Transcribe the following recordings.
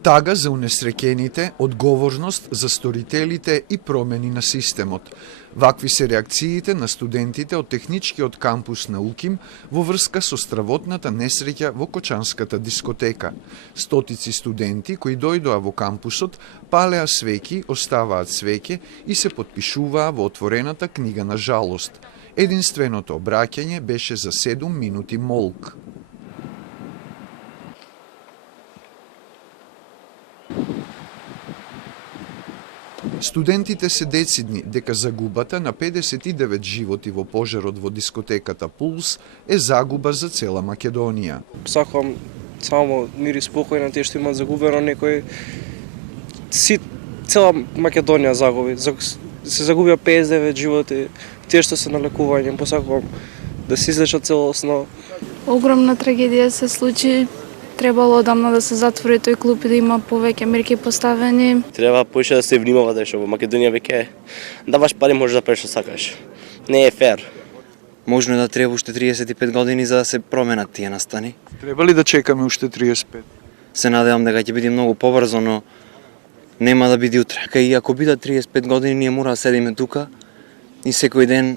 Тага за унесреќените, одговорност за сторителите и промени на системот. Вакви се реакциите на студентите од техничкиот кампус на УКИМ во врска со стравотната несреќа во Кочанската дискотека. Стотици студенти кои дојдоа во кампусот палеа свеќи, оставаат свеќе и се потпишуваа во отворената книга на жалост. Единственото обраќање беше за 7 минути молк. Студентите се децидни дека загубата на 59 животи во пожарот во дискотеката Пулс е загуба за цела Македонија. Сакам само мир и спокој на тие што имаат загубено некој. Цела Македонија загуби. Се загубија 59 животи, тие што се на лекување. Посакувам да се излечат целосно. Огромна трагедија се случи. Требало одамна да се затвори тој клуб и да има повеќе мерки поставени. Треба поише да се внимава дека во Македонија веќе даваш пари можеш да правиш што сакаш. Не е фер. Можно да треба уште 35 години за да се променат тие настани. Треба ли да чекаме уште 35? Се надевам дека ќе биде многу побрзо, но нема да биде утре. И ако бидат 35 години, ние мора да седиме тука и секој ден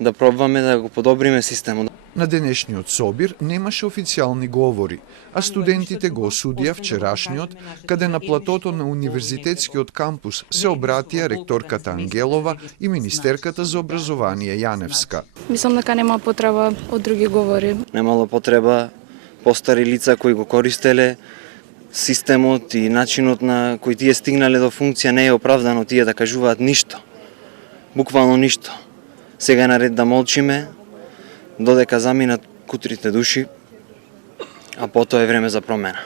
да пробваме да го подобриме системот. На денешниот собир немаше официјални говори, а студентите го осудија вчерашниот, каде на платото на универзитетскиот кампус се обратија ректорката Ангелова и министерката за образование Јаневска. Мислам дека нема потреба од други говори. Немало потреба постари лица кои го користеле системот и начинот на кој тие стигнале до функција не е оправдано тие да кажуваат ништо. Буквално ништо. Сега е наред да молчиме, додека заминат кутрите души, а потоа е време за промена.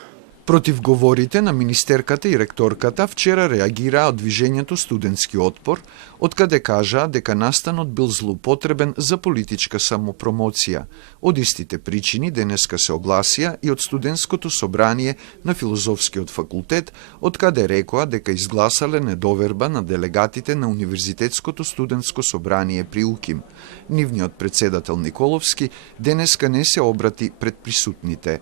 Против говорите на министерката и ректорката вчера реагираа од движењето студентски отпор, откаде кажаа дека настанот бил злоупотребен за политичка самопромоција. Од истите причини денеска се огласија и од студентското собрание на Филозофскиот факултет, откаде рекоа дека изгласале недоверба на делегатите на Универзитетското студентско собрание при УКИМ. Нивниот председател Николовски денеска не се обрати пред присутните.